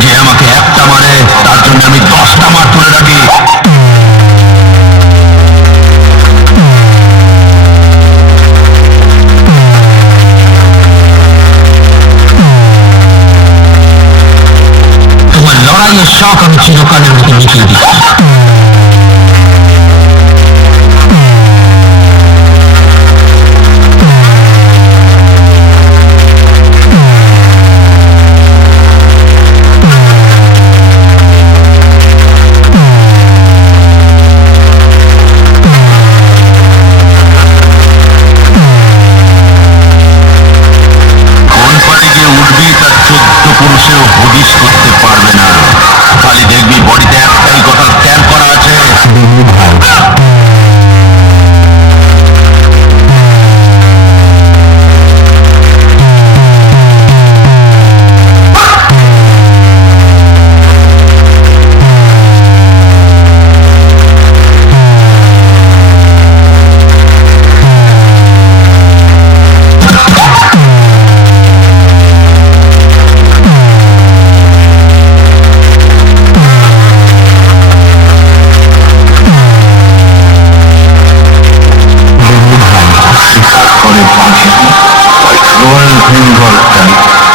যে আমাকে একটা মারে তার জন্য আমি 10টা মার তুলে রাখি। তোমার লড়াইয়ের শখ আমি চিরকালের মতো মিটিয়ে দিচ্ছি। পুরুষেও হদিশ করতে পারবে না। খালি দেখবি বডিতে একটাই কথা ত্যাগ করা আছে, ভাই। Royal Bengal Tiger.